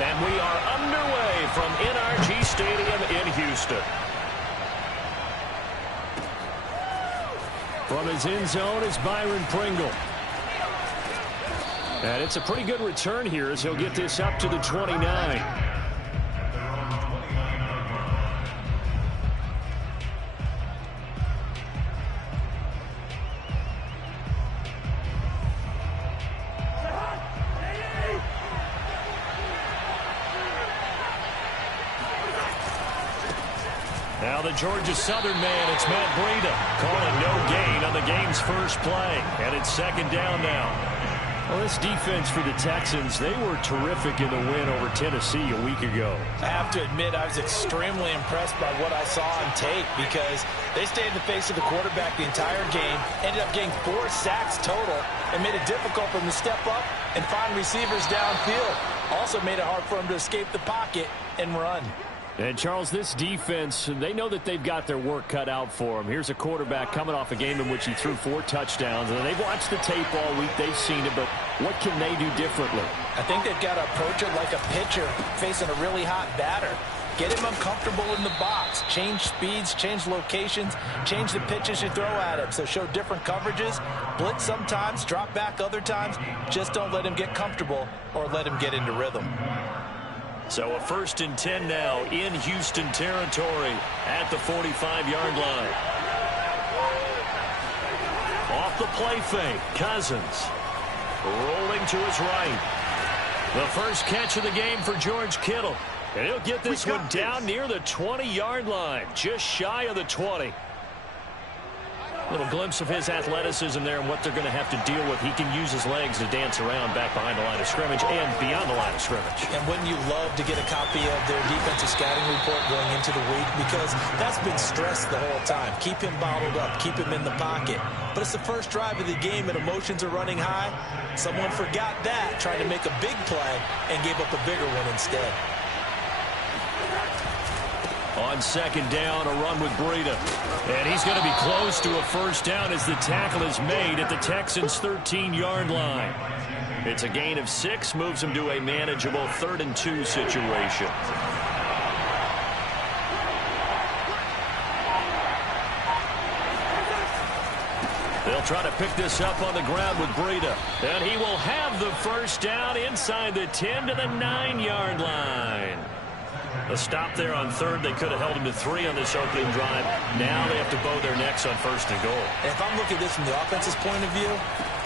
And we are underway from NRG Stadium in Houston. From his end zone is Byron Pringle. And it's a pretty good return here as he'll get this up to the 29. Now the Georgia Southern man, it's Matt Breida, calling no gain on the game's first play. And it's second down now. Well, this defense for the Texans, they were terrific in the win over Tennessee a week ago. I have to admit, I was extremely impressed by what I saw on tape because they stayed in the face of the quarterback the entire game, ended up getting 4 sacks total, and made it difficult for them to step up and find receivers downfield. Also made it hard for them to escape the pocket and run. And, Charles, this defense, they know that they've got their work cut out for them. Here's a quarterback coming off a game in which he threw 4 touchdowns. And they've watched the tape all week. They've seen it, but what can they do differently? I think they've got to approach it like a pitcher facing a really hot batter. Get him uncomfortable in the box. Change speeds, change locations, change the pitches you throw at him. So show different coverages. Blitz sometimes, drop back other times. Just don't let him get comfortable or let him get into rhythm. So a 1st and 10 now in Houston territory at the 45-yard line. Off the play fake, Cousins rolling to his right. The first catch of the game for George Kittle. And he'll get this one down near the 20-yard line, just shy of the 20. Little glimpse of his athleticism there and what they're going to have to deal with. He can use his legs to dance around back behind the line of scrimmage and beyond the line of scrimmage. And wouldn't you love to get a copy of their defensive scouting report going into the week? Because that's been stressed the whole time. Keep him bottled up. Keep him in the pocket. But it's the first drive of the game and emotions are running high. Someone forgot that, tried to make a big play and gave up a bigger one instead. On second down, a run with Breida. And he's going to be close to a first down as the tackle is made at the Texans' 13-yard line. It's a gain of 6, moves him to a manageable 3rd and 2 situation. They'll try to pick this up on the ground with Breida. And he will have the first down inside the 10 to the 9-yard line. A stop there on 3rd. They could have held him to 3 on this opening drive. Now they have to bow their necks on 1st and goal. And if I'm looking at this from the offense's point of view,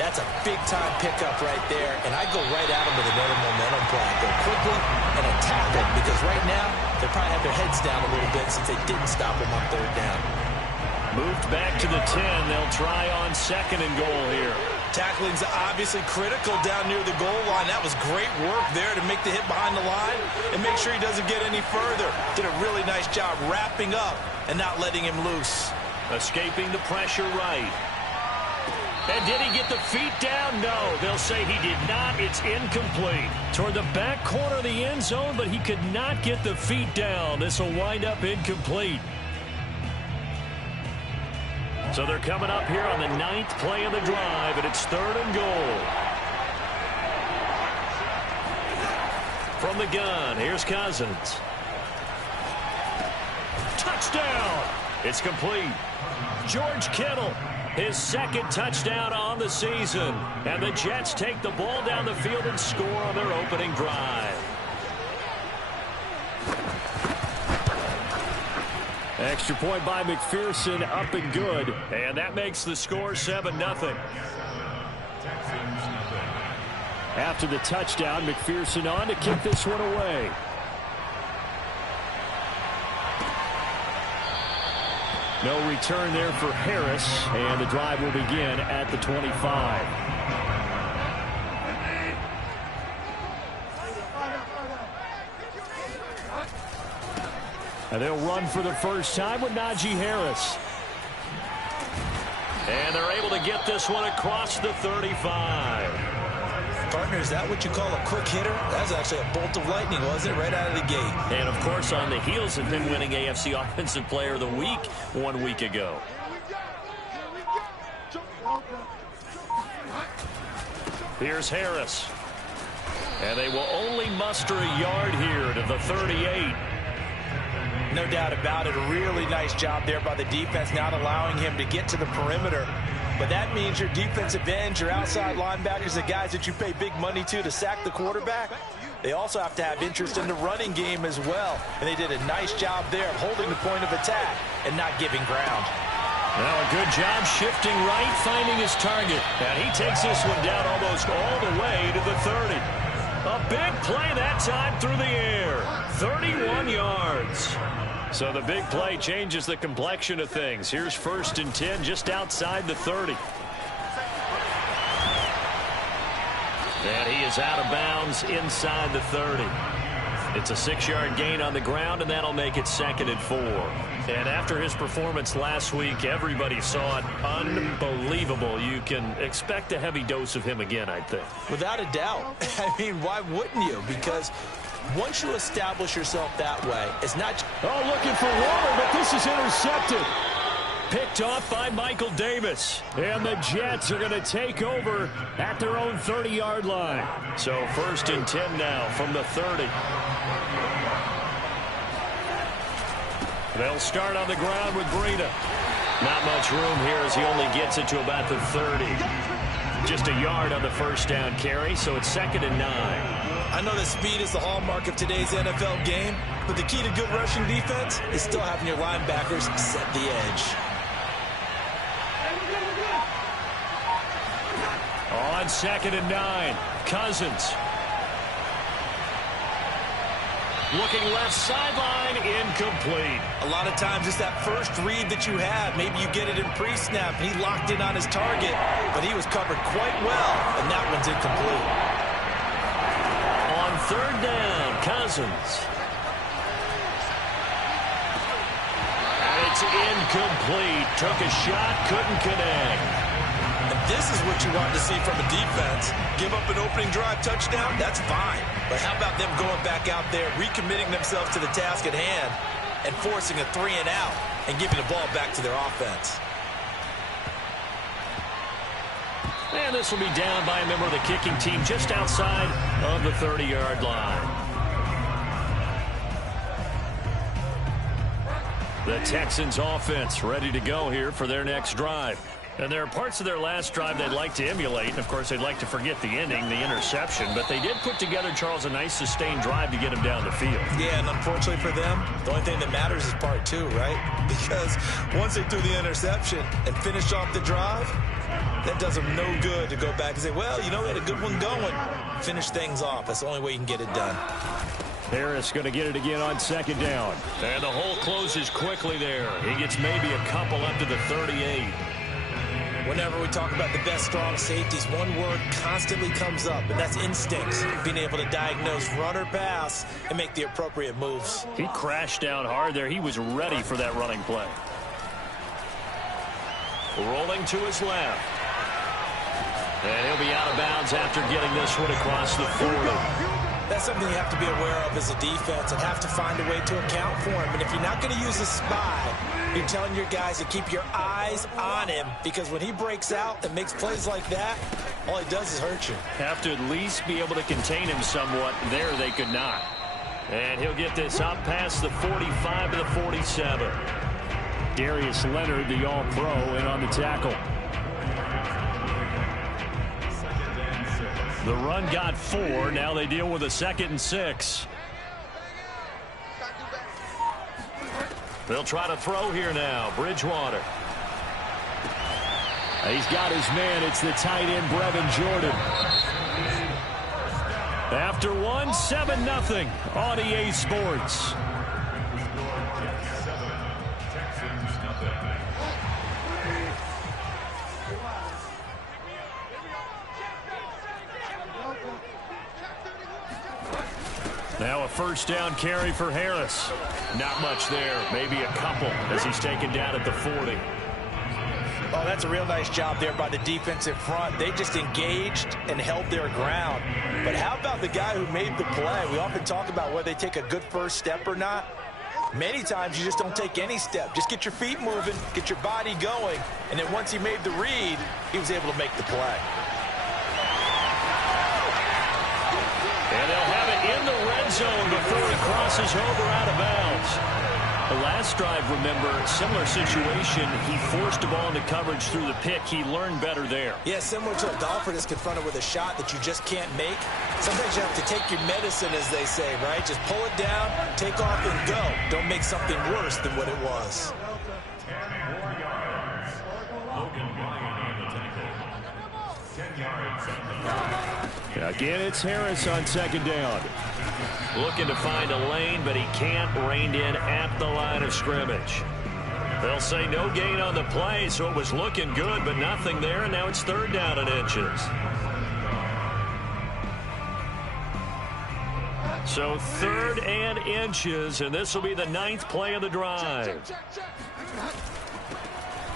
that's a big-time pickup right there. And I go right at him with another momentum play. Go quickly and attack him because right now they probably have their heads down a little bit since they didn't stop him on 3rd down. Moved back to the 10. They'll try on 2nd and goal here. Tackling's obviously critical down near the goal line. That was great work there to make the hit behind the line and make sure he doesn't get any further. Did a really nice job wrapping up and not letting him loose. Escaping the pressure right. And did he get the feet down? No. They'll say he did not. It's incomplete. Toward the back corner of the end zone, but he could not get the feet down. This will wind up incomplete. So they're coming up here on the 9th play of the drive, and it's 3rd and goal. From the gun, here's Cousins. Touchdown! It's complete. George Kittle, his 2nd touchdown on the season. And the Jets take the ball down the field and score on their opening drive. Extra point by McPherson, up and good. And that makes the score 7-0. After the touchdown, McPherson on to kick this one away. No return there for Harris, and the drive will begin at the 25. And they'll run for the first time with Najee Harris. And they're able to get this one across the 35. Partner, is that what you call a quick hitter? That was actually a bolt of lightning, wasn't it? Right out of the gate. And, of course, on the heels of him winning AFC Offensive Player of the Week 1 week ago. Here's Harris. And they will only muster a yard here to the 38. No doubt about it. A really nice job there by the defense, not allowing him to get to the perimeter. But that means your defensive ends, your outside linebackers, the guys that you pay big money to sack the quarterback, they also have to have interest in the running game as well. And they did a nice job there of holding the point of attack and not giving ground. Now a good job shifting right, finding his target. And he takes this one down almost all the way to the 30. A big play that time through the air. 31 yards. So the big play changes the complexion of things. Here's 1st and 10 just outside the 30. And he is out of bounds inside the 30. It's a 6-yard gain on the ground, and that'll make it 2nd and 4. And after his performance last week, everybody saw it. Unbelievable. You can expect a heavy dose of him again, I think. Without a doubt. I mean, why wouldn't you? Because once you establish yourself that way, it's not... Oh, looking for Waller, but this is intercepted. Picked off by Michael Davis. And the Jets are going to take over at their own 30-yard line. So 1st and 10 now from the 30. They'll start on the ground with Breida. Not much room here as he only gets it to about the 30. Just a yard on the 1st down carry, so it's 2nd and 9. I know that speed is the hallmark of today's NFL game, but the key to good rushing defense is still having your linebackers set the edge. On 2nd and 9, Cousins. Looking left sideline, incomplete. A lot of times it's that first read that you have. Maybe you get it in pre-snap, and he locked in on his target, but he was covered quite well, and that one's incomplete. On 3rd down, Cousins. And it's incomplete. Took a shot, couldn't connect. And this is what you want to see from a defense. Give up an opening drive touchdown, that's fine. But how about them going back out there, recommitting themselves to the task at hand, and forcing a 3 and out, and giving the ball back to their offense. And this will be down by a member of the kicking team just outside of the 30-yard line. The Texans offense ready to go here for their next drive. And there are parts of their last drive they'd like to emulate. And, of course, they'd like to forget the ending, the interception. But they did put together, Charles, a nice sustained drive to get him down the field. Yeah, and unfortunately for them, the only thing that matters is part 2, right? Because once they threw the interception and finished off the drive, that does them no good to go back and say, well, you know, we had a good one going. Finish things off. That's the only way you can get it done. Harris going to get it again on 2nd down. And the hole closes quickly there. He gets maybe a couple up to the 38. Whenever we talk about the best strong safeties, one word constantly comes up, and that's instincts. Being able to diagnose run or pass and make the appropriate moves. He crashed down hard there. He was ready for that running play. Rolling to his left. And he'll be out of bounds after getting this one across the 40. That's something you have to be aware of as a defense and have to find a way to account for him. And if you're not going to use a spy, you're telling your guys to keep your eyes on him, because when he breaks out and makes plays like that, all he does is hurt you. Have to at least be able to contain him somewhat. There they could not. And he'll get this up past the 45 to the 47. Darius Leonard, the All-Pro, in on the tackle. The run got 4. Now they deal with a 2nd and 6. They'll try to throw here now. Bridgewater. He's got his man. It's the tight end, Brevin Jordan. After one, 7-0 on EA Sports. Now a 1st down carry for Harris. Not much there. Maybe a couple as he's taken down at the 40. Oh, that's a real nice job there by the defensive front. They just engaged and held their ground. But how about the guy who made the play? We often talk about whether they take a good first step or not. Many times you just don't take any step. Just get your feet moving, get your body going, and then once he made the read, he was able to make the play. zone before he crosses over out of bounds. The last drive, remember, similar situation. He forced a ball into coverage through the pick. He learned better there. Yeah, similar to a golfer that's confronted with a shot that you just can't make. Sometimes you have to take your medicine, as they say, right? Just pull it down, take off, and go. Don't make something worse than what it was. Again, it's Harris on second down. Looking to find a lane, but he can't. Reined in at the line of scrimmage. They'll say no gain on the play, so it was looking good, but nothing there, and now it's third down and inches. So third and inches, and this will be the 9th play of the drive.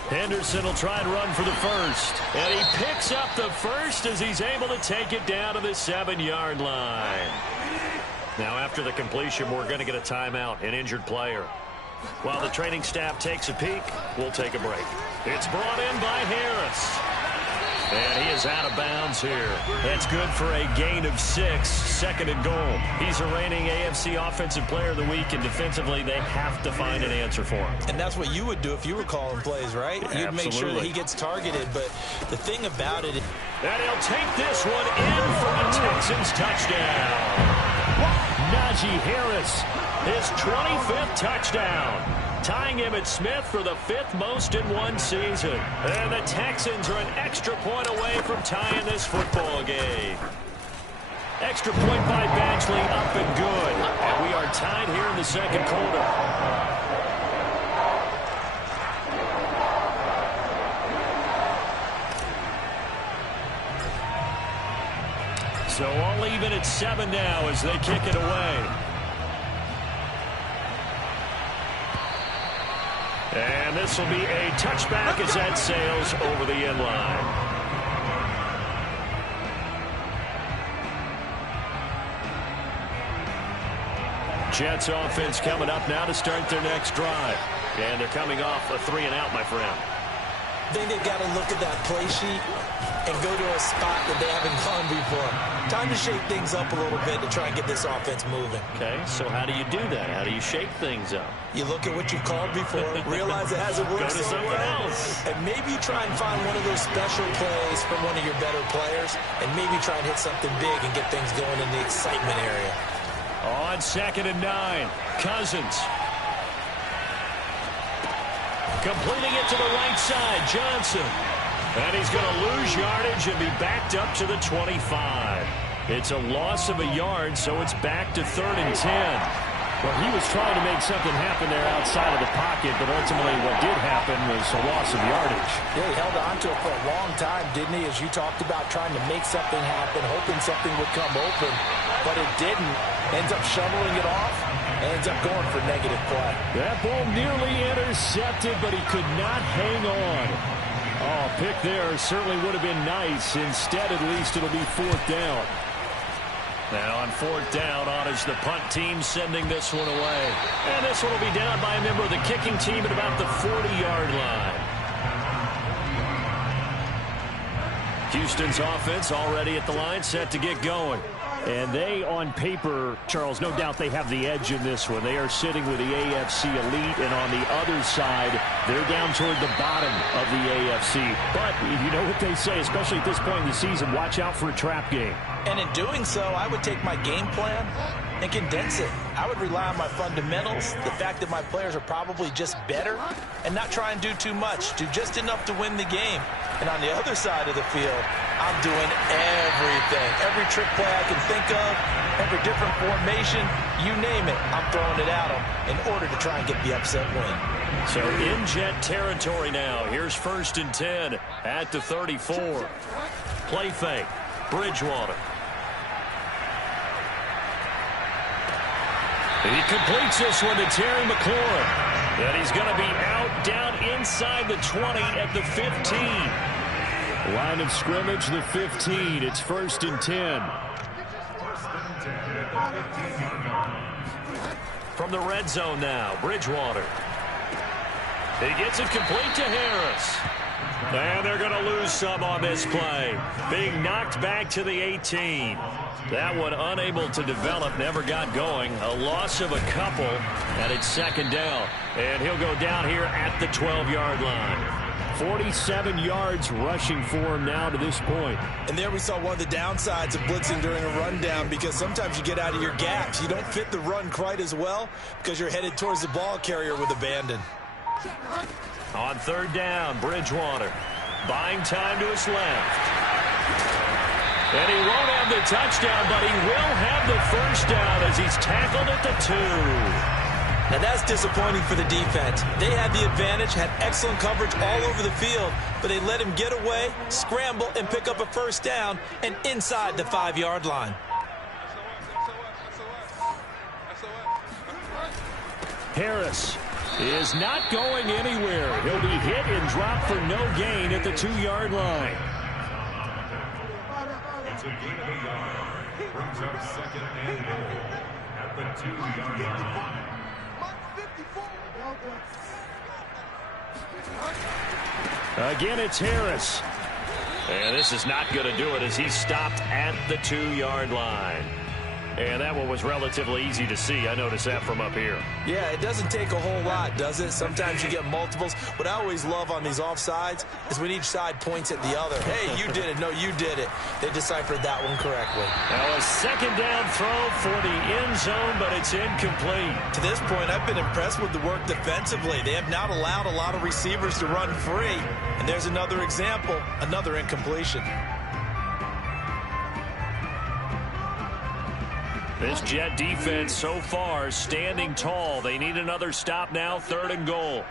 Henderson will try and run for the first. And he picks up the first as he's able to take it down to the 7-yard line. Now after the completion, we're going to get a timeout, an injured player. While the training staff takes a peek, we'll take a break. It's brought in by Harris. And he is out of bounds here. That's good for a gain of 6, second and goal. He's a reigning AFC Offensive Player of the Week, and defensively they have to find an answer for him. And that's what you would do if you were calling plays, right? You'd make sure that he gets targeted. But the thing about it... And he'll take this one in for a Texans touchdown. Najee Harris, his 25th touchdown. Tying Emmitt Smith for the 5th most in one season. And the Texans are an extra point away from tying this football game. Extra point by Badgley, up and good. And we are tied here in the second quarter. So all even at 7 now as they kick it away. And this will be a touchback as that sails over the end line. Jets offense coming up now to start their next drive. And they're coming off a 3-and-out, my friend. I think they've got to look at that play sheet and go to a spot that they haven't gone before. Time to shake things up a little bit to try and get this offense moving. Okay, so how do you do that? How do you shake things up? You look at what you've called before, realize it hasn't worked so well, and maybe you try and find one of those special plays from one of your better players, and maybe try and hit something big and get things going in the excitement area. On 2nd and 9, Cousins. Completing it to the right side, Johnson. And he's going to lose yardage and be backed up to the 25. It's a loss of a yard, so it's back to 3rd and 10. Well, he was trying to make something happen there outside of the pocket, but ultimately what did happen was a loss of yardage. Yeah, he held on to it for a long time, didn't he? As you talked about, trying to make something happen, hoping something would come open, but it didn't. Ends up shoveling it off, ends up going for negative play. That ball nearly intercepted, but he could not hang on. Oh, pick there certainly would have been nice. Instead, at least, it'll be 4th down. Now on 4th down, on is the punt team sending this one away. And this one will be down by a member of the kicking team at about the 40-yard line. Houston's offense already at the line, set to get going. And they, on paper, Charles, no doubt they have the edge in this one. They are sitting with the AFC elite, and on the other side, they're down toward the bottom of the AFC. But you know what they say, especially at this point in the season, watch out for a trap game. And in doing so, I would take my game plan and condense it. I would rely on my fundamentals, the fact that my players are probably just better, and not try and do too much, do just enough to win the game. And on the other side of the field, I'm doing everything. Every trick play I can think of, every different formation, you name it, I'm throwing it at them in order to try and get the upset win. So in Jet territory now. Here's 1st and 10 at the 34. Play fake. Bridgewater. He completes this one to Terry McLaurin. And he's going to be out down inside the 20 at the 15. Line of scrimmage, the 15. It's 1st and 10. From the red zone now, Bridgewater. He gets it complete to Harris. And they're going to lose some on this play. Being knocked back to the 18. That one unable to develop, never got going. A loss of a couple, and it's second down. And he'll go down here at the 12-yard line. 47 yards rushing for him now to this point. And there we saw one of the downsides of blitzing during a rundown, because sometimes you get out of your gaps. You don't fit the run quite as well because you're headed towards the ball carrier with abandon. On third down, Bridgewater buying time to his left. And he won't have the touchdown, but he will have the first down as he's tackled at the 2. And that's disappointing for the defense. They had the advantage, had excellent coverage all over the field, but they let him get away, scramble, and pick up a first down, and inside the 5-yard line. Harris is not going anywhere. He'll be hit and dropped for no gain at the 2-yard line. It's a gain of a yard. Brings up second and goal at the 2-yard line. Again, it's Harris. And this is not going to do it as he's stopped at the 2-yard line. And that one was relatively easy to see. I noticed that from up here. Yeah, it doesn't take a whole lot, does it? Sometimes you get multiples. What I always love on these offsides is when each side points at the other. Hey, you did it. No, you did it. They deciphered that one correctly. Now a second down throw for the end zone, but it's incomplete. To this point, I've been impressed with the work defensively. They have not allowed a lot of receivers to run free. And there's another example, another incompletion. This Jet defense so far standing tall. They need another stop now, 3rd and goal.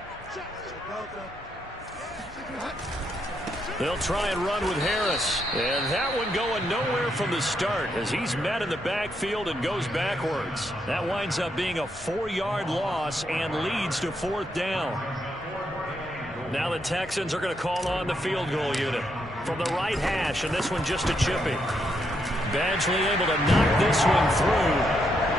They'll try and run with Harris. And that one going nowhere from the start as he's met in the backfield and goes backwards. That winds up being a 4-yard loss and leads to 4th down. Now the Texans are going to call on the field goal unit from the right hash, and this one just a chippy. Badgley able to knock this one through,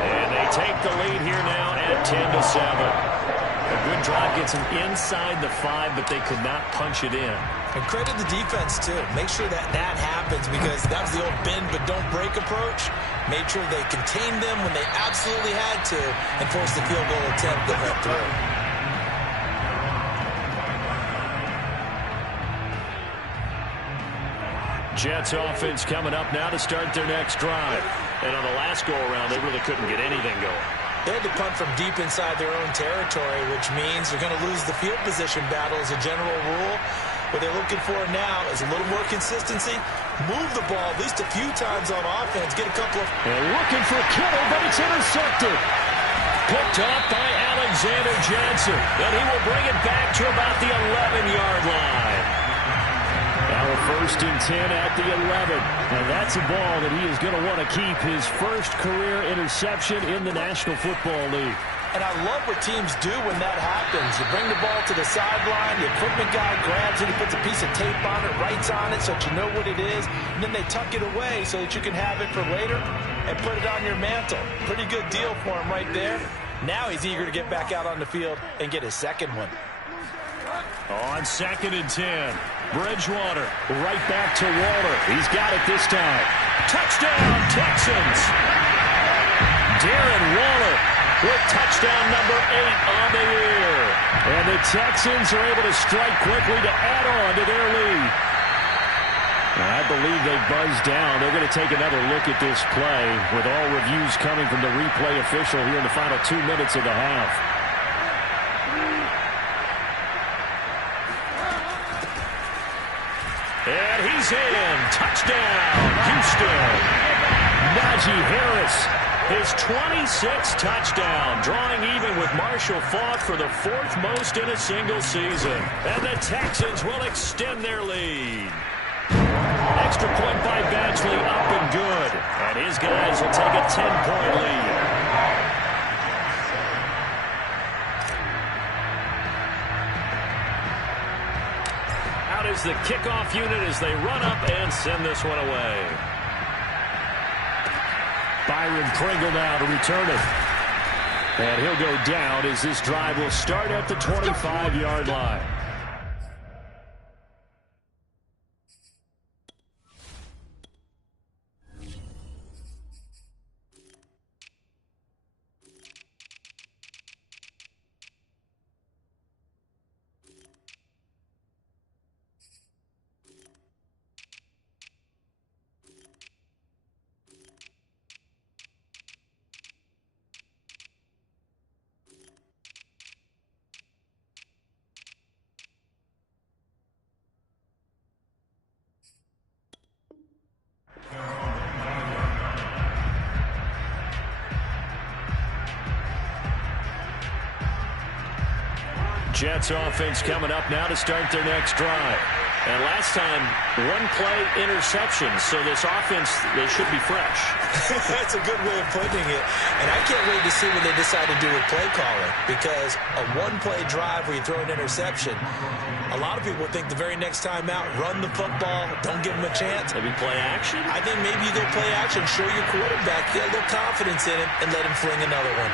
and they take the lead here now at 10-7. A good drive gets them inside the 5, but they could not punch it in. And credit the defense, too. Make sure that happens, because that was the old bend but don't break approach. Made sure they contained them when they absolutely had to and forced the field goal attempt that went through. Jets offense coming up now to start their next drive. And on the last go-around, they really couldn't get anything going. They had to punt from deep inside their own territory, which means they're going to lose the field position battle as a general rule. What they're looking for now is a little more consistency. Move the ball at least a few times on offense. Get a couple of... They're looking for Kittle, but it's intercepted. Picked up by Alexander Johnson. And he will bring it back to about the 11-yard line. Now a 1st and 10 at the 11. And that's a ball that he is going to want to keep, his first career interception in the National Football League. And I love what teams do when that happens. You bring the ball to the sideline, the equipment guy grabs it, he puts a piece of tape on it, writes on it so that you know what it is, and then they tuck it away so that you can have it for later and put it on your mantle. Pretty good deal for him right there. Now he's eager to get back out on the field and get his second one. On 2nd and 10, Bridgewater right back to Waller. He's got it this time. Touchdown, Texans! Darren Waller with touchdown number 8 on the year. And the Texans are able to strike quickly to add on to their lead. I believe they buzzed down. They're going to take another look at this play with all reviews coming from the replay official here in the final 2 minutes of the half. And he's in. Touchdown, Houston. Najee Harris, his 26th touchdown, drawing even with Marshall Faulk for the 4th most in a single season. And the Texans will extend their lead. Extra point by Badgley, up and good. And his guys will take a 10-point lead. Out is the kickoff unit as they run up and send this one away. Byron Pringle now to return it. And he'll go down as this drive will start at the 25-yard line. Jets offense coming up now to start their next drive. And last time, one-play interception. So this offense, they should be fresh. That's a good way of putting it. And I can't wait to see what they decide to do with play calling. Because a one-play drive where you throw an interception, a lot of people think the very next time out, run the football, don't give them a chance. Maybe play action? I think maybe you go play action, show your quarterback, get a little confidence in him, and let him fling another one.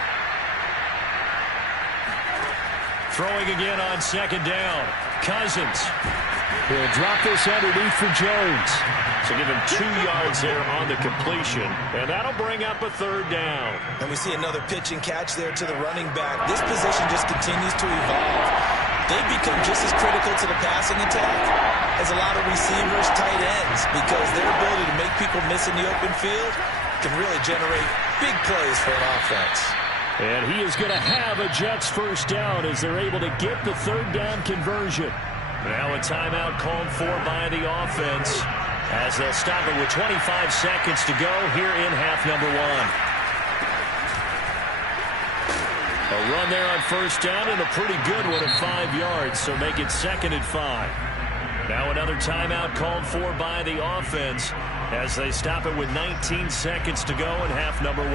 Throwing again on second down. Cousins. He'll drop this underneath for Jones. So give him 2 yards there on the completion. And that'll bring up a third down. And we see another pitch and catch there to the running back. This position just continues to evolve. They become just as critical to the passing attack as a lot of receivers, tight ends, because their ability to make people miss in the open field can really generate big plays for an offense. And he is going to have a Jets first down as they're able to get the third down conversion. Now a timeout called for by the offense as they'll stop it with 25 seconds to go here in half number 1. A run there on first down and a pretty good one at 5 yards, so make it 2nd and 5. Now another timeout called for by the offense as they stop it with 19 seconds to go in half number 1.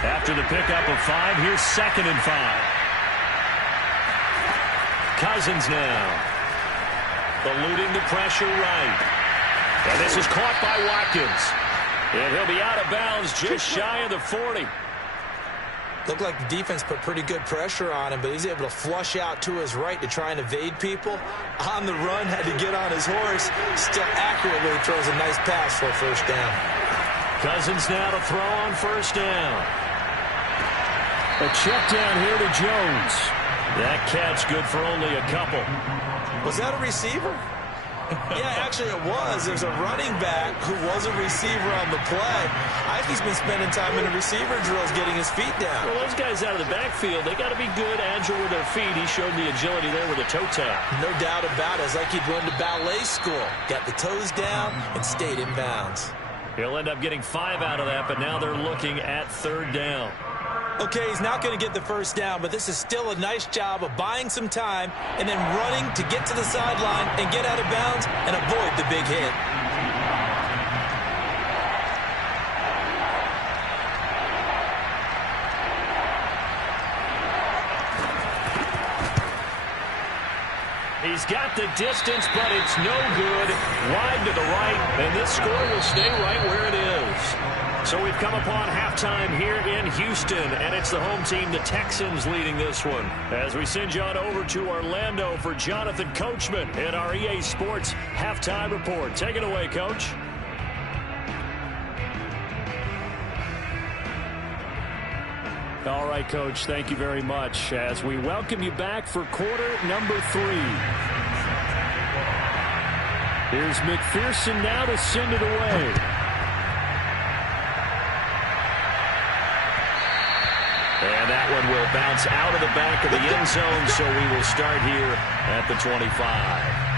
After the pickup of 5, here's 2nd and 5. Cousins now. Eluding the pressure right. And this is caught by Watkins. And he'll be out of bounds just shy of the 40. Looked like the defense put pretty good pressure on him, but he's able to flush out to his right to try and evade people. On the run, had to get on his horse. Still accurately throws a nice pass for a first down. Cousins now to throw on first down. A check down here to Jones. That catch good for only a couple. Was that a receiver? Yeah, actually it was. There's a running back who was a receiver on the play. I think he's been spending time in the receiver drills getting his feet down. Well, those guys out of the backfield, they got to be good, agile with their feet. He showed the agility there with a toe tap. No doubt about it. It's like he'd run to ballet school. Got the toes down and stayed in bounds. He'll end up getting 5 out of that, but now they're looking at third down. Okay, he's not going to get the first down, but this is still a nice job of buying some time and then running to get to the sideline and get out of bounds and avoid the big hit. He's got the distance, but it's no good. Wide to the right, and this score will stay right where it is. So we've come upon halftime here in Houston, and it's the home team, the Texans, leading this one. As we send you on over to Orlando for Jonathan Coachman in our EA Sports Halftime Report. Take it away, Coach. All right, Coach, thank you very much as we welcome you back for quarter number 3. Here's McPherson now to send it away. And that one will bounce out of the back of the end zone, so we will start here at the 25.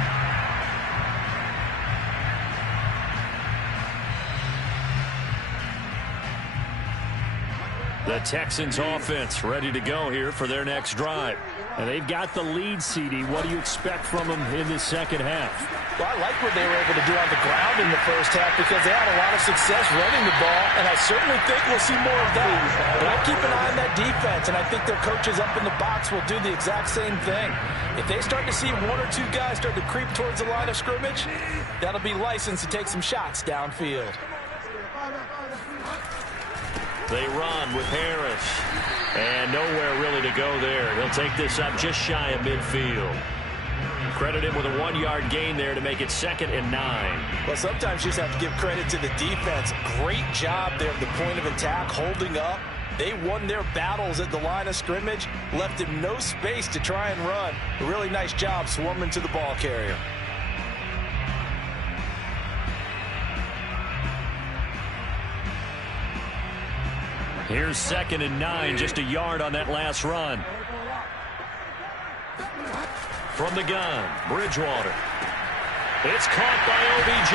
The Texans offense ready to go here for their next drive. And they've got the lead, CD. What do you expect from them in the second half? Well, I like what they were able to do on the ground in the first half because they had a lot of success running the ball, and I certainly think we'll see more of that. But I keep an eye on that defense, and I think their coaches up in the box will do the exact same thing. If they start to see 1 or 2 guys start to creep towards the line of scrimmage, that'll be licensed to take some shots downfield. They run with Harris. And nowhere really to go there. He'll take this up just shy of midfield. Credit him with a 1-yard gain there to make it 2nd and 9. Well, sometimes you just have to give credit to the defense. Great job there at the point of attack, holding up. They won their battles at the line of scrimmage, left him no space to try and run. A really nice job swarming to the ball carrier. Here's 2nd and 9, just a yard on that last run. From the gun, Bridgewater. It's caught by OBJ.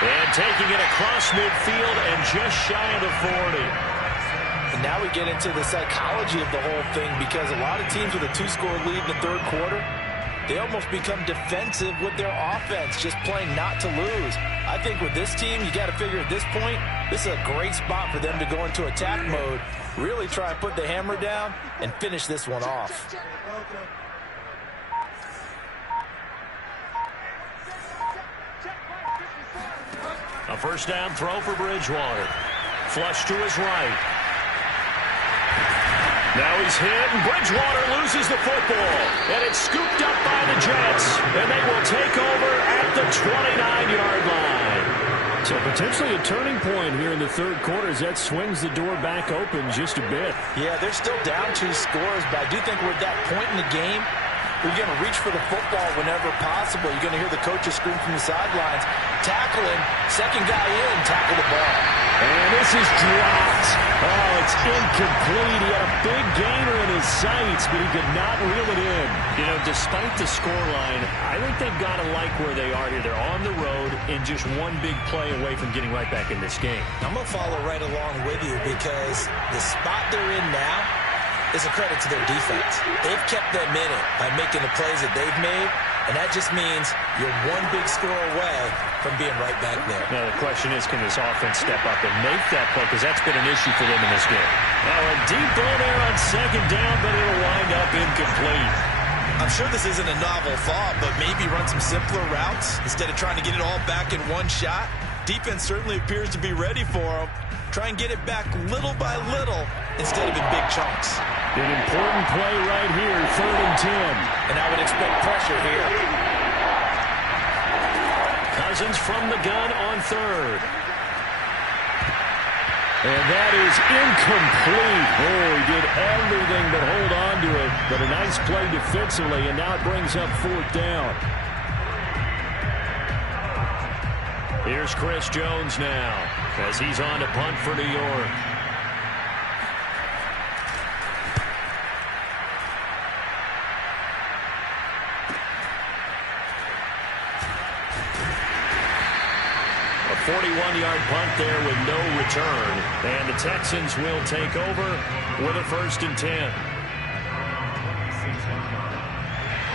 And taking it across midfield and just shy of the 40. And now we get into the psychology of the whole thing, because a lot of teams with a 2-score lead in the third quarter, they almost become defensive with their offense, just playing not to lose. I think with this team, you got to figure at this point, this is a great spot for them to go into attack mode, really try and put the hammer down and finish this one off. A first down throw for Bridgewater. Flush to his right. Now he's hit, and Bridgewater loses the football. And it's scooped up by the Jets. And they will take over at the 29-yard line. So potentially a turning point here in the third quarter as that swings the door back open just a bit. Yeah, they're still down 2 scores, but I do think we're at that point in the game where you're going to reach for the football whenever possible. You're going to hear the coaches scream from the sidelines. Tackle him. Second guy in. Tackle the ball. And this is dropped. Oh, it's incomplete. He had a big gainer in his sights, but he could not reel it in. You know, despite the scoreline, I think they've got to like where they are here. They're on the road and just one big play away from getting right back in this game. I'm going to follow right along with you, because the spot they're in now is a credit to their defense. They've kept them in it by making the plays that they've made, and that just means you're one big score away from being right back there. Now the question is, can this offense step up and make that play, because that's been an issue for them in this game. Now a deep ball there on second down, but it'll wind up incomplete. I'm sure this isn't a novel thought, but maybe run some simpler routes instead of trying to get it all back in one shot. Defense certainly appears to be ready for them. Try and get it back little by little instead of in big chunks. An important play right here, 3rd and 10. And I would expect pressure here. Cousins from the gun on 3rd. And that is incomplete. Oh, he did everything but hold on to it. But a nice play defensively, and now it brings up 4th down. Here's Chris Jones now as he's on to punt for New York. A 41-yard punt there with no return. And the Texans will take over with a 1st and 10.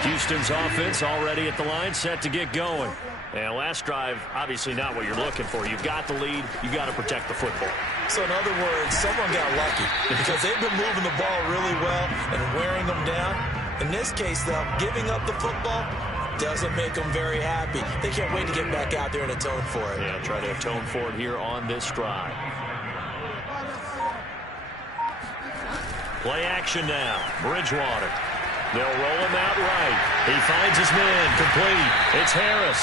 Houston's offense already at the line, set to get going. And last drive, obviously not what you're looking for. You've got the lead. You've got to protect the football. So in other words, someone got lucky, because they've been moving the ball really well and wearing them down. In this case, though, giving up the football doesn't make them very happy. They can't wait to get back out there and atone for it. Yeah, try to atone for it here on this drive. Play action now. Bridgewater. They'll roll him out right. He finds his man. Complete. It's Harris.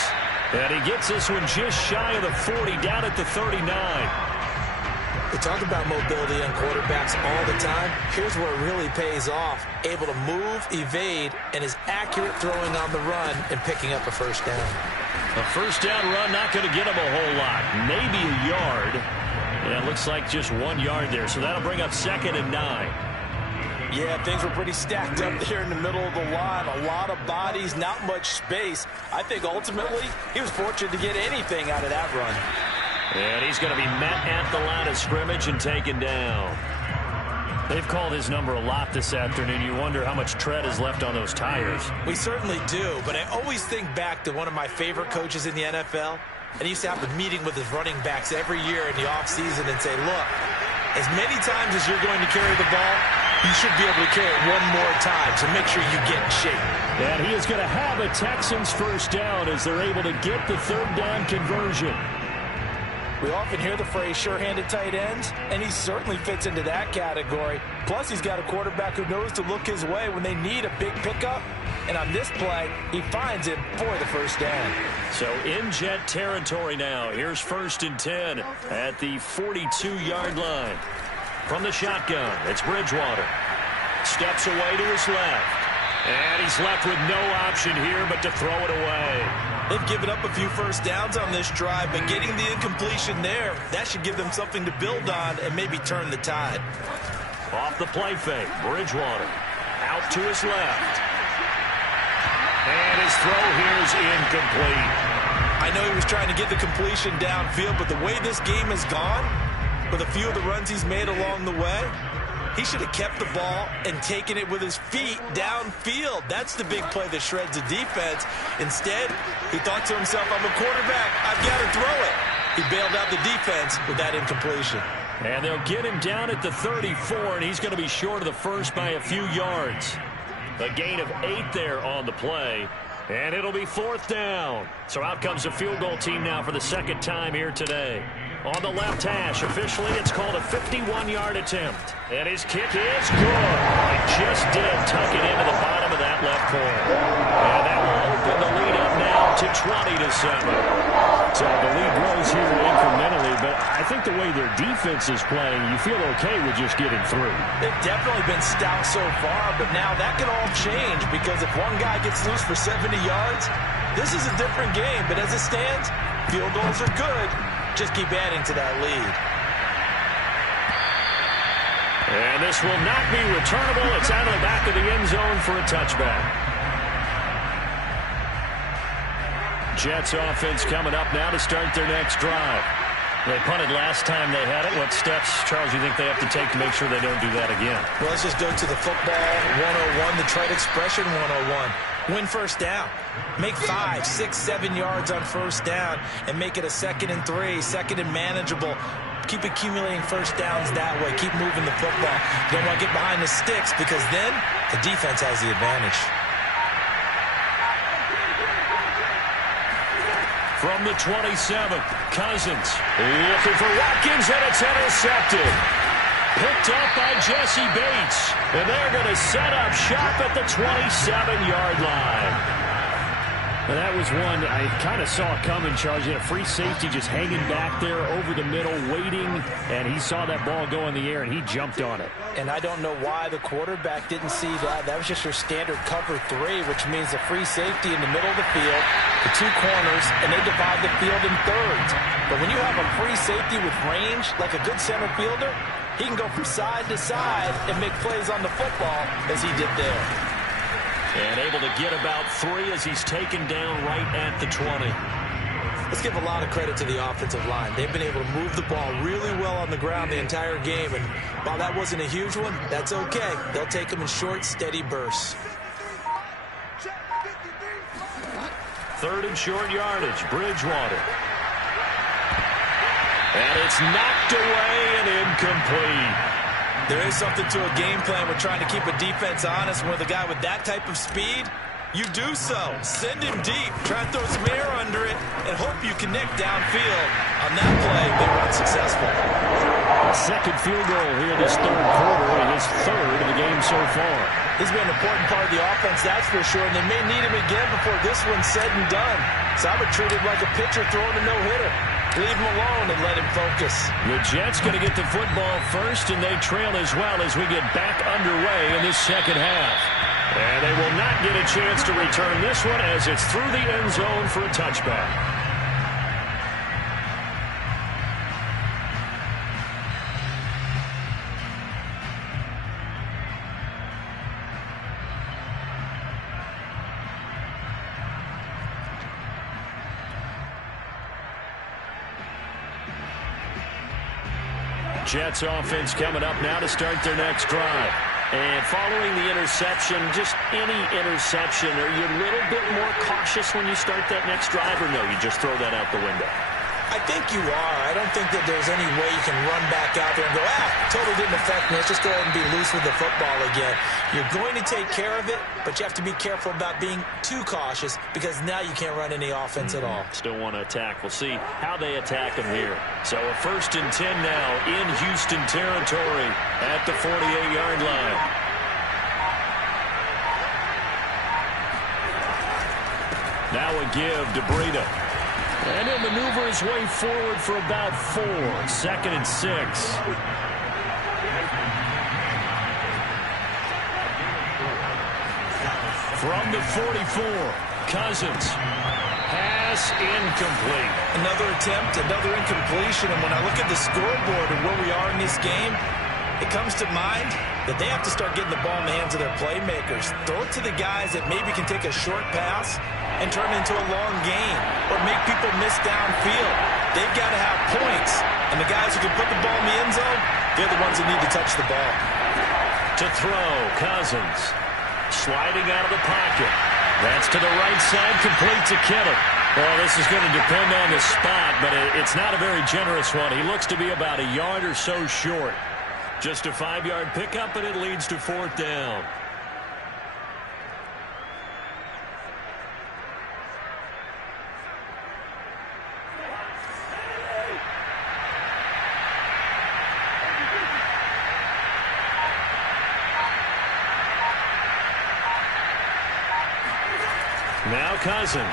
And he gets this one just shy of the 40, down at the 39. We talk about mobility on quarterbacks all the time. Here's where it really pays off. Able to move, evade, and is accurate throwing on the run and picking up a first down. A first down run, not going to get him a whole lot. Maybe a yard. And it looks like just 1 yard there. So that'll bring up 2nd and 9. Yeah, things were pretty stacked up there in the middle of the line. A lot of bodies, not much space. I think ultimately he was fortunate to get anything out of that run. And he's going to be met at the line of scrimmage and taken down. They've called his number a lot this afternoon. You wonder how much tread is left on those tires. We certainly do, but I always think back to one of my favorite coaches in the NFL. And he used to have a meeting with his running backs every year in the offseason and say, look, as many times as you're going to carry the ball, you should be able to carry it one more time, so make sure you get in shape. And he is going to have a Texans first down as they're able to get the 3rd down conversion. We often hear the phrase sure-handed tight ends, and he certainly fits into that category. Plus, he's got a quarterback who knows to look his way when they need a big pickup. And on this play, he finds it for the first down. So in Jet territory now. Here's 1st and 10 at the 42-yard line. From the shotgun, it's Bridgewater. Steps away to his left. And he's left with no option here but to throw it away. They've given up a few first downs on this drive, but getting the incompletion there, that should give them something to build on and maybe turn the tide. Off the play fake, Bridgewater out to his left. And his throw here is incomplete. I know he was trying to get the completion downfield, but the way this game has gone, with a few of the runs he's made along the way. He should have kept the ball and taken it with his feet downfield. That's the big play that shreds the defense. Instead, he thought to himself, I'm a quarterback. I've got to throw it. He bailed out the defense with that incompletion. And they'll get him down at the 34, and he's going to be short of the first by a few yards. A gain of 8 there on the play, and it'll be 4th down. So out comes the field goal team now for the second time here today. On the left hash, officially it's called a 51-yard attempt. And his kick is good. He just did tuck it into the bottom of that left corner. And that will open the lead up now to 20-7. So the lead grows here incrementally, but I think the way their defense is playing, you feel okay with just getting through. They've definitely been stout so far, but now that can all change because if one guy gets loose for 70 yards, this is a different game. But as it stands, field goals are good. Just keep adding to that lead. And this will not be returnable. It's out of the back of the end zone for a touchback. Jets offense coming up now to start their next drive. They punted last time they had it. What steps, Charles, you think they have to take to make sure they don't do that again? Well, let's just go to the football 101, the trade expression 101. Win first down. Make 5, 6, 7 yards on first down and make it a 2nd and 3, 2nd and manageable. Keep accumulating first downs that way. Keep moving the football. You don't want to get behind the sticks because then the defense has the advantage. From the 27, Cousins looking for Watkins, and it's intercepted. Picked up by Jesse Bates. And they're going to set up shop at the 27-yard line. And that was one I kind of saw coming, Charles. You had a free safety just hanging back there over the middle, waiting, and he saw that ball go in the air, and he jumped on it. And I don't know why the quarterback didn't see that. That was just your standard cover 3, which means a free safety in the middle of the field, the 2 corners, and they divide the field in thirds. But when you have a free safety with range, like a good center fielder, he can go from side to side and make plays on the football as he did there. And able to get about 3 as he's taken down right at the 20. Let's give a lot of credit to the offensive line. They've been able to move the ball really well on the ground the entire game. And while that wasn't a huge one, that's okay. They'll take them in short, steady bursts. 3rd and short yardage, Bridgewater. And it's knocked away and incomplete. There is something to a game plan with trying to keep a defense honest. With a guy with that type of speed, you do so. Send him deep. Try and throw some air under it and hope you connect downfield. On that play, they were unsuccessful. Second field goal here this 3rd quarter, and his 3rd of the game so far. He's been an important part of the offense, that's for sure, and they may need him again before this one's said and done. So I would treat him like a pitcher throwing a no-hitter. Leave him alone and let him focus. The Jets going to get the football first, and they trail as well as we get back underway in this second half. And they will not get a chance to return this one as it's through the end zone for a touchback. Jets offense coming up now to start their next drive. And following the interception, just any interception, are you a little bit more cautious when you start that next drive, or no, you just throw that out the window? I think you are. I don't think that there's any way you can run back out there and go, totally didn't affect me. Let's just go ahead and be loose with the football again. You're going to take care of it, but you have to be careful about being too cautious because now you can't run any offense at all. Still want to attack. We'll see how they attack them here. So a 1st and 10 now in Houston territory at the 48-yard line. Now a give to Breida. And he'll maneuver his way forward for about 4. 2nd and 6. From the 44, Cousins. Pass incomplete. Another attempt, another incompletion. And when I look at the scoreboard and where we are in this game, it comes to mind that they have to start getting the ball in the hands of their playmakers. Throw it to the guys that maybe can take a short pass and turn it into a long game or make people miss downfield. They've got to have points And the guys who can put the ball in the end zone, they're the ones that need to touch the ball. To throw, Cousins. Sliding out of the pocket. That's to the right side, complete to Kittle. Well, this is going to depend on the spot, but it's not a very generous one. He looks to be about a yard or so short. Just a 5-yard pickup, and it leads to 4th down. Now Cousins.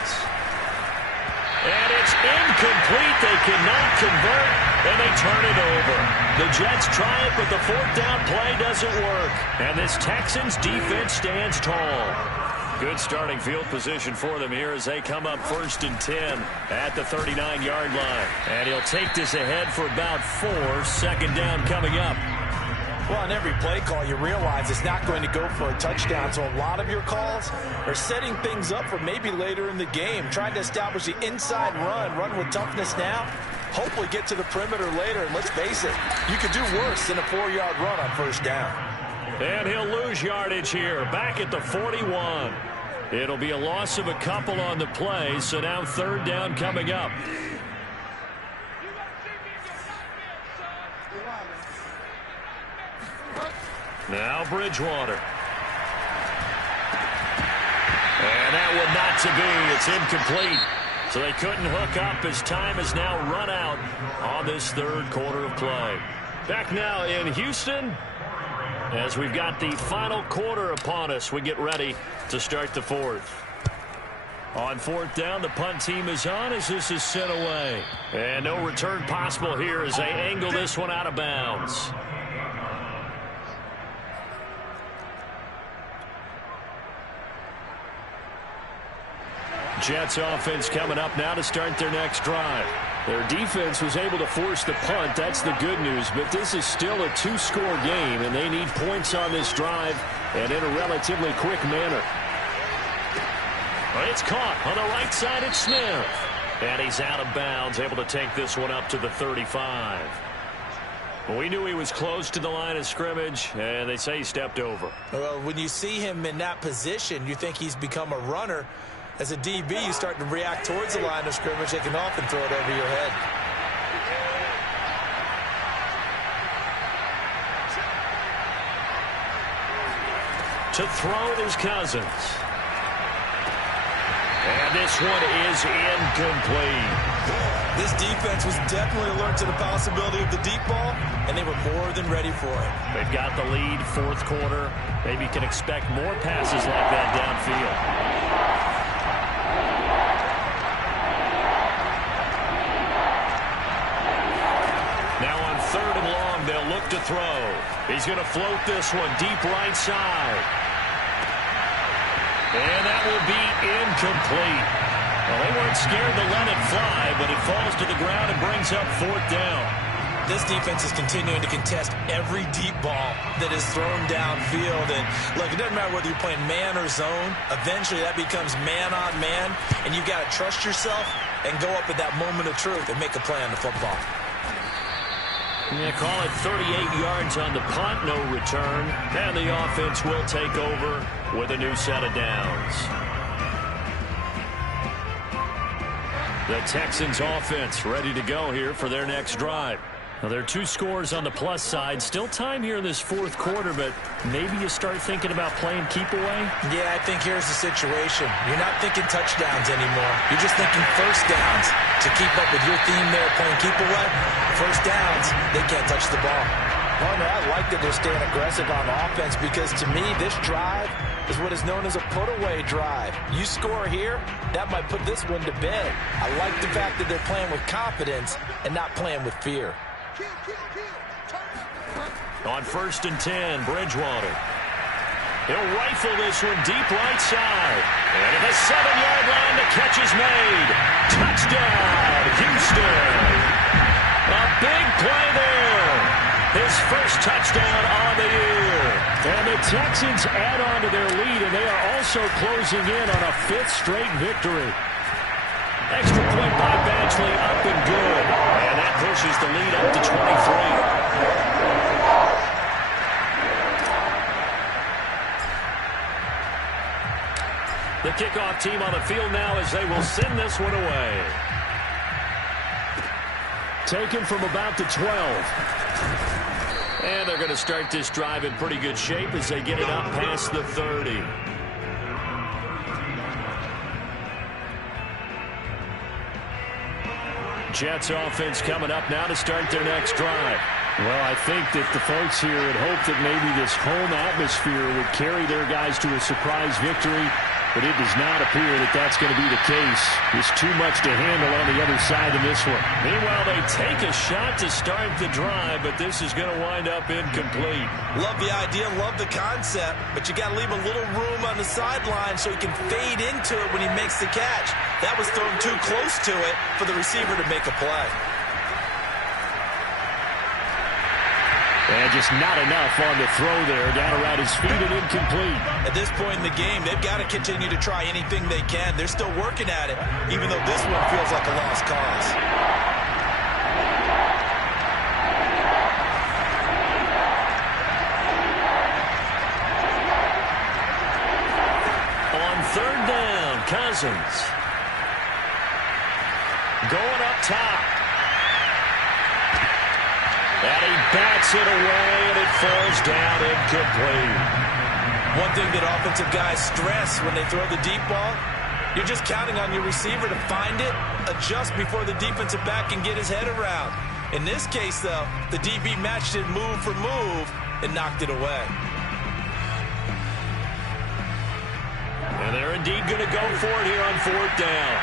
And it's incomplete. They cannot convert, and they turn it over. The Jets try it, but the 4th down play doesn't work. And this Texans defense stands tall. Good starting field position for them here as they come up 1st and 10 at the 39-yard line. And he'll take this ahead for about 4. 2nd down coming up. Well, on every play call, you realize it's not going to go for a touchdown. So a lot of your calls are setting things up for maybe later in the game, trying to establish the inside run with toughness now, hopefully get to the perimeter later. And let's face it, you could do worse than a 4-yard run on 1st down. And he'll lose yardage here, back at the 41. It'll be a loss of a couple on the play, so now 3rd down coming up. Now Bridgewater. And that one not to be. It's incomplete. So they couldn't hook up as time has now run out on this 3rd quarter of play. Back now in Houston as we've got the final quarter upon us. We get ready to start the 4th. On 4th down, the punt team is on as this is sent away. And no return possible here as they angle this one out of bounds. Jets offense coming up now to start their next drive. Their defense was able to force the punt. That's the good news. But this is still a 2-score game, and they need points on this drive and in a relatively quick manner. It's caught on the right side. It's Smith. And he's out of bounds, able to take this one up to the 35. We knew he was close to the line of scrimmage, and they say he stepped over. Well, when you see him in that position, you think he's become a runner. As a DB, you start to react towards the line of scrimmage. They can often throw it over your head. To throw is Cousins. And this one is incomplete. This defense was definitely alert to the possibility of the deep ball, and they were more than ready for it. They've got the lead, 4th quarter. Maybe you can expect more passes like that downfield. Now on 3rd and long, they'll look to throw. He's going to float this one deep right side. And that will be incomplete. Well, they weren't scared to let it fly, but it falls to the ground and brings up 4th down. This defense is continuing to contest every deep ball that is thrown downfield. And look, it doesn't matter whether you're playing man or zone. Eventually that becomes man on man, and you got to trust yourself and go up at that moment of truth and make a play on the football. Yeah, call it 38 yards on the punt, no return. And the offense will take over with a new set of downs. The Texans offense ready to go here for their next drive. Now, there are 2 scores on the plus side. Still time here in this 4th quarter, but maybe you start thinking about playing keep away? Yeah, I think here's the situation. You're not thinking touchdowns anymore. You're just thinking 1st downs. To keep up with your theme there, playing keep away, 1st downs, they can't touch the ball. Well, I like that they're staying aggressive on offense because, to me, this drive is what is known as a put-away drive. You score here, that might put this one to bed. I like the fact that they're playing with confidence and not playing with fear. On 1st and 10, Bridgewater. He'll rifle this one deep right side. And at the 7-yard line, the catch is made. Touchdown, Houston. A big play there. His first touchdown on the year. And the Texans add on to their lead, and they are also closing in on a 5th straight victory. Extra point by Badgley, up and good. And that pushes the lead up to 23. The kickoff team on the field now as they will send this one away. Taken from about the 12. And they're going to start this drive in pretty good shape as they get it up past the 30. Jets offense coming up now to start their next drive. Well, I think that the folks here had hoped that maybe this home atmosphere would carry their guys to a surprise victory, but it does not appear that that's going to be the case. There's too much to handle on the other side of this one. Meanwhile, they take a shot to start the drive, but this is going to wind up incomplete. Love the idea, love the concept, but you got to leave a little room on the sideline so he can fade into it when he makes the catch. That was thrown too close to it for the receiver to make a play. And just not enough on the throw there, down around his feet and incomplete. At this point in the game, they've got to continue to try anything they can. They're still working at it, even though this one feels like a lost cause. On third down, Cousins. Going up top. And he bats it away, and it falls down incomplete. One thing that offensive guys stress when they throw the deep ball, you're just counting on your receiver to find it, adjust before the defensive back can get his head around. In this case, though, the DB matched it move for move and knocked it away. And they're indeed going to go for it here on fourth down.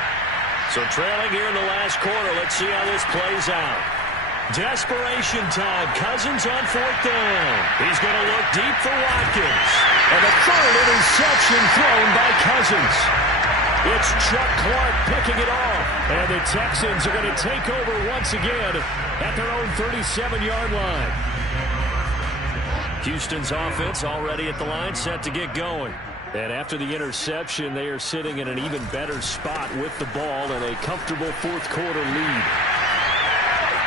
So trailing here in the last quarter, let's see how this plays out. Desperation time. Cousins on fourth down. He's going to look deep for Watkins. And the third interception thrown by Cousins. It's Chuck Clark picking it off. And the Texans are going to take over once again at their own 37-yard line. Houston's offense already at the line, set to get going. And after the interception, they are sitting in an even better spot with the ball and a comfortable fourth quarter lead.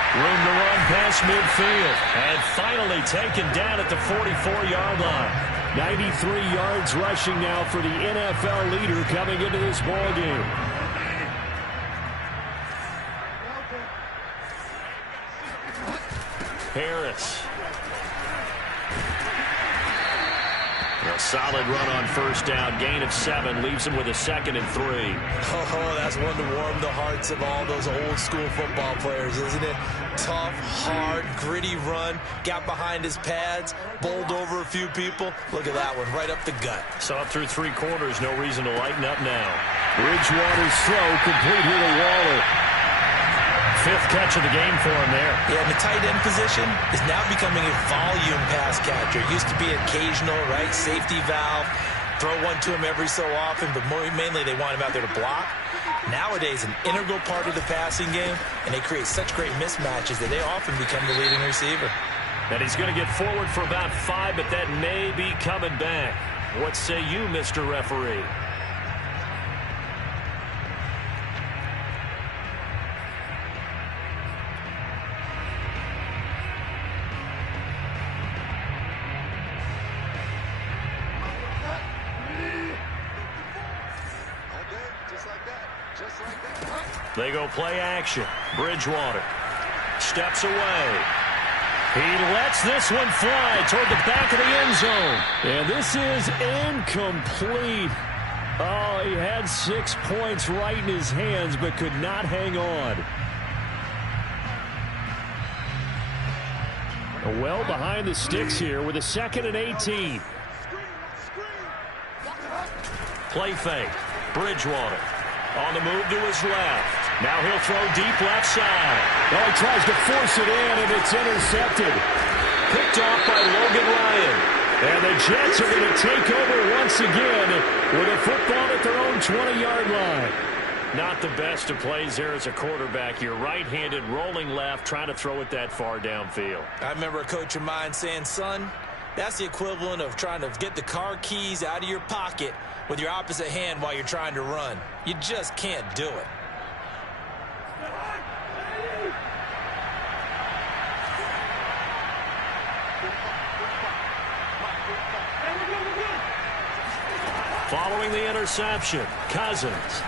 Room to run past midfield. And finally taken down at the 44-yard line. 93 yards rushing now for the NFL leader coming into this ballgame. Harris. A solid run on first down. Gain of 7 leaves him with a 2nd and 3. Oh, that's one to warm the hearts of all those old school football players, isn't it? Tough, hard, gritty run. Got behind his pads, bowled over a few people. Look at that one, right up the gut. So up through 3 quarters, no reason to lighten up now. Bridgewater's throw complete here to Waller. 5th catch of the game for him there. Yeah, and the tight end position is now becoming a volume pass catcher. It used to be occasional, right? Safety valve. Throw one to him every so often, but mainly they want him out there to block. Nowadays, an integral part of the passing game, and they create such great mismatches that they often become the leading receiver. And he's going to get forward for about 5, but that may be coming back. What say you, Mr. Referee? They go play action. Bridgewater steps away. He lets this one fly toward the back of the end zone. And this is incomplete. Oh, he had 6 points right in his hands, but could not hang on. Well behind the sticks here with a 2nd and 18. Play fake. Bridgewater on the move to his left. Now he'll throw deep left side. Oh, he tries to force it in, and it's intercepted. Picked off by Logan Ryan. And the Jets are going to take over once again with a football at their own 20-yard line. Not the best of plays there as a quarterback. You're right-handed, rolling left, trying to throw it that far downfield. I remember a coach of mine saying, son, that's the equivalent of trying to get the car keys out of your pocket with your opposite hand while you're trying to run. You just can't do it. Following the interception, Cousins.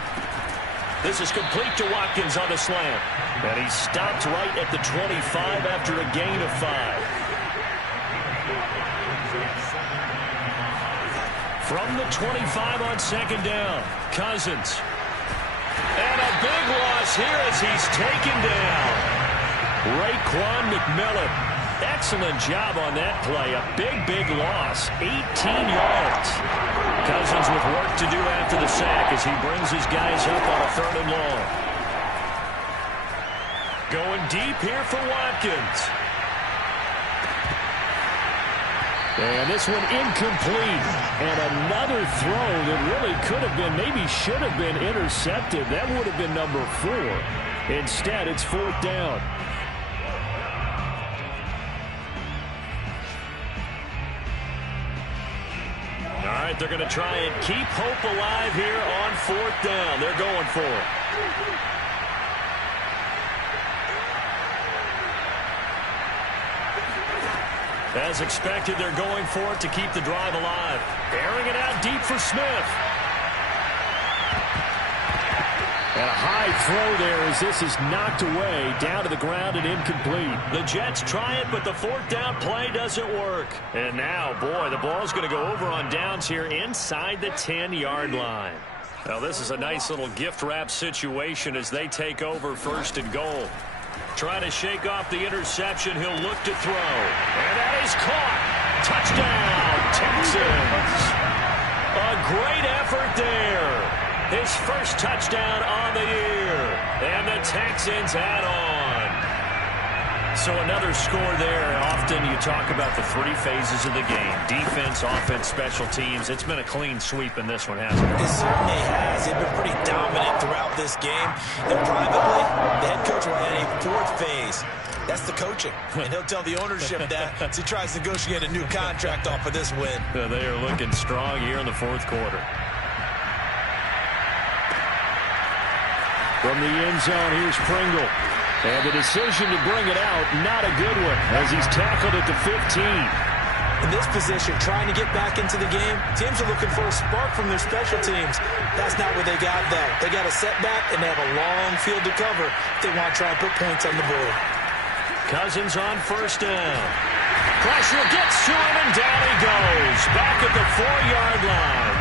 This is complete to Watkins on the slant. And he stopped right at the 25 after a gain of 5. From the 25 on second down, Cousins. And a big loss here as he's taken down. Raekwon McMillan. Excellent job on that play. A big loss. 18 yards. Cousins with work to do after the sack as he brings his guys up on a 3rd and long. Going deep here for Watkins. And this one incomplete. And another throw that really could have been, maybe should have been intercepted. That would have been number 4. Instead, it's 4th down. All right, they're going to try and keep hope alive here on 4th down. They're going for it. As expected, they're going for it to keep the drive alive. Airing it out deep for Smith. And a high throw there as this is knocked away, down to the ground and incomplete. The Jets try it, but the 4th down play doesn't work. And now, boy, the ball's going to go over on downs here inside the 10-yard line. Now, this is a nice little gift wrap situation as they take over 1st and goal. Trying to shake off the interception. He'll look to throw. And that is caught. Touchdown, Texans. A great effort there. His first touchdown on the year. And the Texans add on. So another score there. Often you talk about the 3 phases of the game. Defense, offense, special teams. It's been a clean sweep in this one, hasn't it? It certainly has. They've been pretty dominant throughout this game. And privately, the head coach will add a 4th phase. That's the coaching. And he'll tell the ownership that as he tries to negotiate a new contract off of this win. They are looking strong here in the 4th quarter. From the end zone, here's Pringle. And the decision to bring it out, not a good one, as he's tackled at the 15. In this position, trying to get back into the game, teams are looking for a spark from their special teams. That's not what they got, though. They got a setback, and they have a long field to cover if they want to try and put points on the board. Cousins on 1st down. Pressure gets to him, and down he goes. Back at the 4-yard line.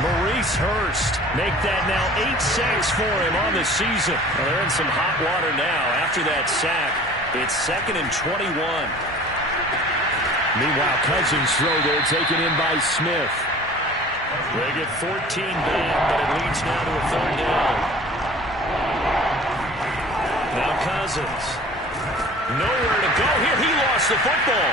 Maurice Hurst make that now 8 sacks for him on the season. Well, they're in some hot water now. After that sack, it's 2nd and 21. Meanwhile, Cousins' throw there taken in by Smith. They get 14 back, but it leads now to a 3rd down. Now Cousins. Nowhere to go here. He lost the football.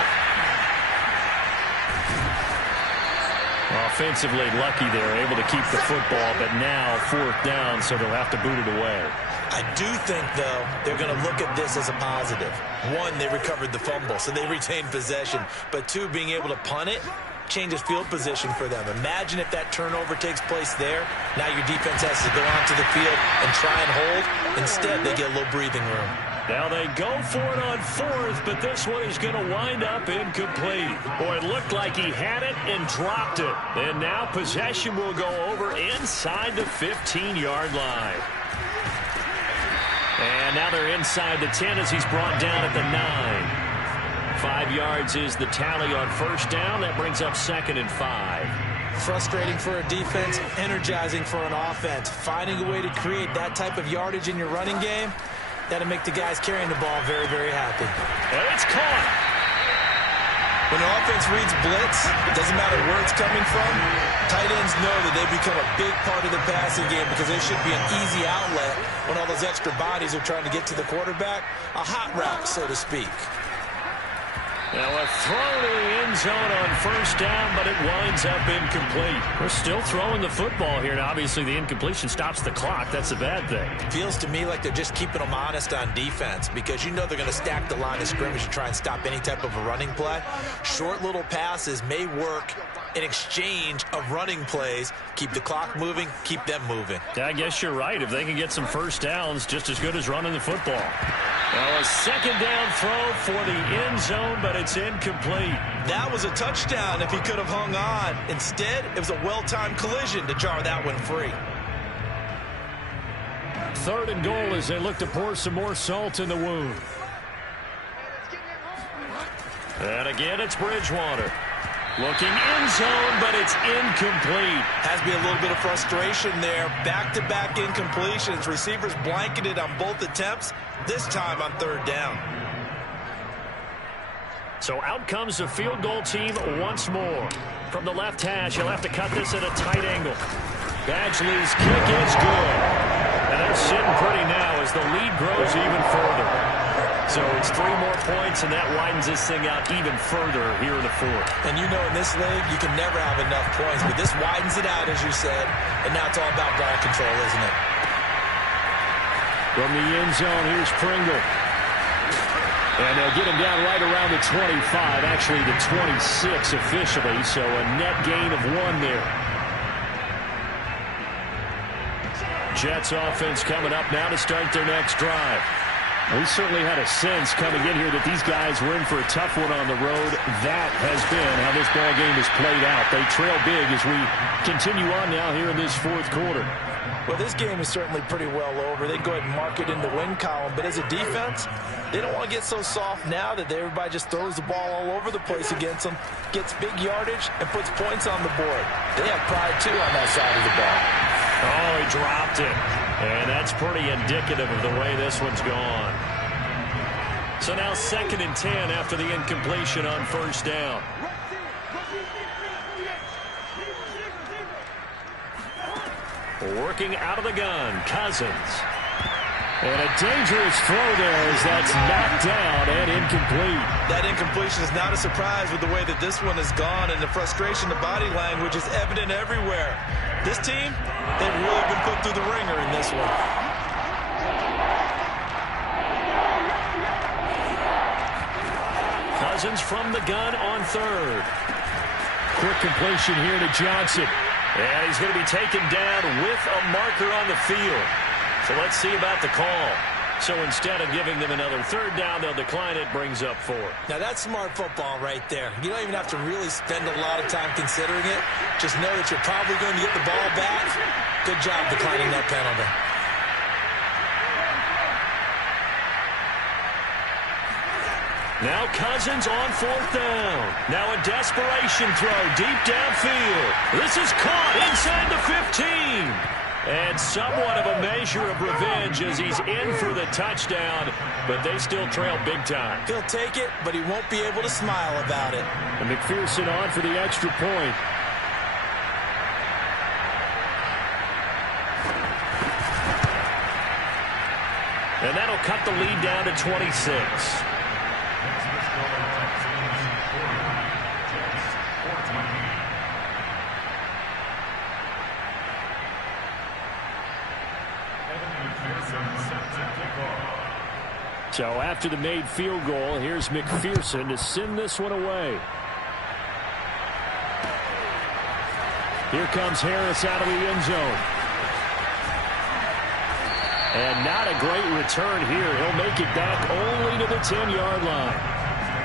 Offensively lucky they're able to keep the football, but now 4th down, so they'll have to boot it away. I do think, though, they're going to look at this as a positive. 1, they recovered the fumble, so they retained possession. But 2, being able to punt it changes field position for them. Imagine if that turnover takes place there. Now your defense has to go onto the field and try and hold. Instead, they get a little breathing room. Now they go for it on 4th, but this one is going to wind up incomplete. Boy, it looked like he had it and dropped it. And now possession will go over inside the 15-yard line. And now they're inside the 10 as he's brought down at the 9. 5 yards is the tally on 1st down. That brings up 2nd and 5. Frustrating for a defense, energizing for an offense. Finding a way to create that type of yardage in your running game, that'll make the guys carrying the ball very, very happy. And it's caught. When an offense reads blitz, it doesn't matter where it's coming from. Tight ends know that they become a big part of the passing game because there should be an easy outlet when all those extra bodies are trying to get to the quarterback. A hot route, so to speak. Now a throw to the end zone on 1st down, but it winds up incomplete. We're still throwing the football here. Now, obviously, the incompletion stops the clock. That's a bad thing. Feels to me like they're just keeping them honest on defense because you know they're going to stack the line of scrimmage and try and stop any type of a running play. Short little passes may work in exchange of running plays. Keep the clock moving, keep them moving. Yeah, I guess you're right. If they can get some 1st downs, just as good as running the football. Well, a second down throw for the end zone, but it's incomplete. That was a touchdown if he could have hung on. Instead, it was a well-timed collision to jar that one free. 3rd and goal as they look to pour some more salt in the wound. And again, it's Bridgewater. Looking end zone, but it's incomplete. Has to be a little bit of frustration there. Back-to-back incompletions. Receivers blanketed on both attempts, this time on 3rd down. So out comes the field goal team once more. From the left hash, he'll have to cut this at a tight angle. Badgley's kick is good. And they're sitting pretty now as the lead grows even further. So it's 3 more points, and that widens this thing out even further here in the 4th. And you know in this league, you can never have enough points, but this widens it out, as you said, and now it's all about ball control, isn't it? From the end zone, here's Pringle. And they'll get him down right around the 25, actually the 26 officially, so a net gain of 1 there. Jets offense coming up now to start their next drive. We certainly had a sense coming in here that these guys were in for a tough one on the road. That has been how this ball game has played out. They trail big as we continue on now here in this 4th quarter. Well, this game is certainly pretty well over. They go ahead and mark it in the win column. But as a defense, they don't want to get so soft now that everybody just throws the ball all over the place against them, gets big yardage, and puts points on the board. They have pride, too, on that side of the ball. Oh, he dropped it. And that's pretty indicative of the way this one's gone. So now 2nd and 10 after the incompletion on 1st down. Working out of the gun, Cousins. And a dangerous throw there as that's knocked down and incomplete. That incompletion is not a surprise with the way that this one has gone, and the frustration, the body language is evident everywhere. This team, they've really been put through the ringer in this one. Cousins from the gun on 3rd. Quick completion here to Johnson. And he's going to be taken down with a marker on the field. So let's see about the call. So instead of giving them another 3rd down, they'll decline it, brings up 4. Now that's smart football right there. You don't even have to really spend a lot of time considering it. Just know that you're probably going to get the ball back. Good job declining that penalty. Now Cousins on 4th down. Now a desperation throw deep downfield. This is caught inside the 15. And somewhat of a measure of revenge as he's in for the touchdown, but they still trail big time. He'll take it, but he won't be able to smile about it. And McPherson on for the extra point. And that'll cut the lead down to 26. So after the made field goal, here's McPherson to send this one away. Here comes Harris out of the end zone. And not a great return here. He'll make it back only to the 10-yard line.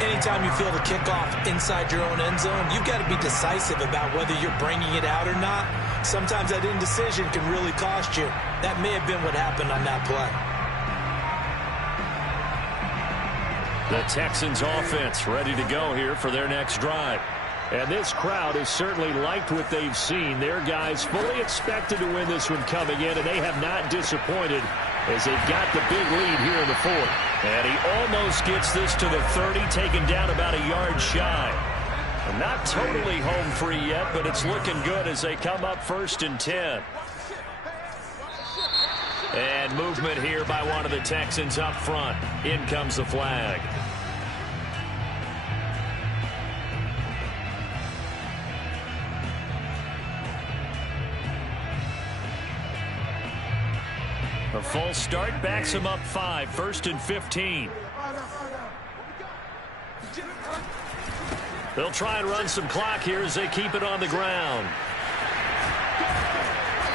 Anytime you feel the kickoff inside your own end zone, you've got to be decisive about whether you're bringing it out or not. Sometimes that indecision can really cost you. That may have been what happened on that play. The Texans offense ready to go here for their next drive. And this crowd has certainly liked what they've seen. Their guys fully expected to win this one coming in, and they have not disappointed as they've got the big lead here in the 4th. And he almost gets this to the 30, taken down about a yard shy. Not totally home free yet, but it's looking good as they come up 1st and 10. And movement here by one of the Texans up front. In comes the flag. A false start backs him up 5, 1st and 15. They'll try and run some clock here as they keep it on the ground.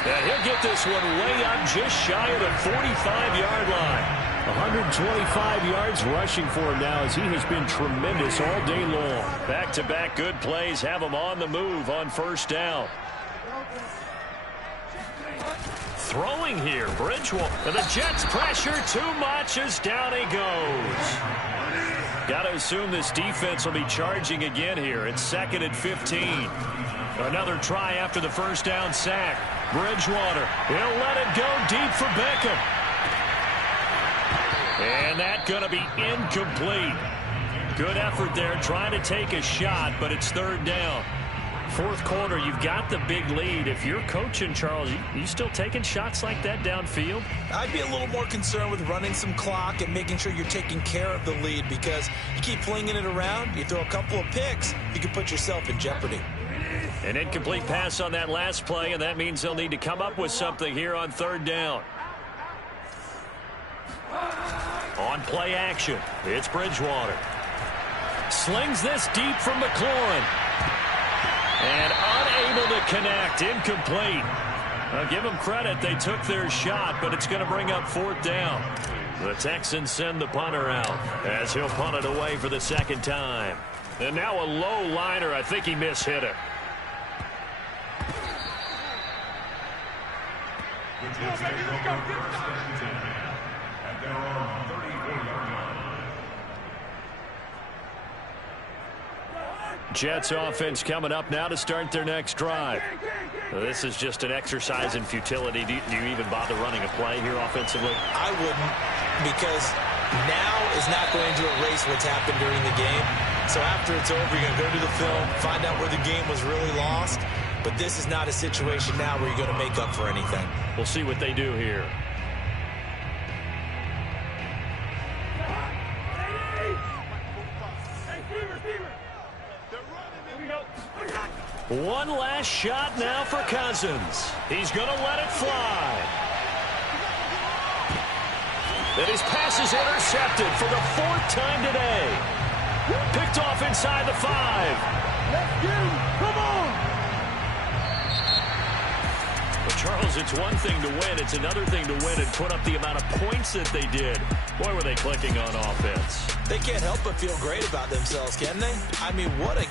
And he'll get this one way up just shy of the 45-yard line. 125 yards rushing for him now as he has been tremendous all day long. Back-to-back good plays have him on the move on first down. Throwing here, Bridgewater. And the Jets pressure too much as down he goes. Got to assume this defense will be charging again here. It's 2nd and 15. Another try after the first down sack. Bridgewater, he'll let it go deep for Beckham. And that's going to be incomplete. Good effort there trying to take a shot, but it's 3rd down. 4th quarter, you've got the big lead. If you're coaching, Charles, you still taking shots like that downfield? I'd be a little more concerned with running some clock and making sure you're taking care of the lead, because you keep flinging it around, you throw a couple of picks, you can put yourself in jeopardy. An incomplete pass on that last play, and that means they'll need to come up with something here on 3rd down. On play action, it's Bridgewater. Slings this deep from McLaurin. And unable to connect, incomplete. I'll give them credit, they took their shot, but it's going to bring up 4th down. The Texans send the punter out as he'll punt it away for the 2nd time. And now a low liner, I think he mishit it. Jets offense coming up now to start their next drive. This is just an exercise in futility. Do you even bother running a play here offensively? I wouldn't, because now is not going to erase what's happened during the game. So after it's over, you're going to go to the film, find out where the game was really lost. But this is not a situation now where you're going to make up for anything. We'll see what they do here. One last shot now for Cousins. He's going to let it fly. And his pass is intercepted for the 4th time today. Picked off inside the 5. Let's get him. Come on. But Charles, it's one thing to win. It's another thing to win and put up the amount of points that they did. Boy, were they clicking on offense. They can't help but feel great about themselves, can they? I mean, what a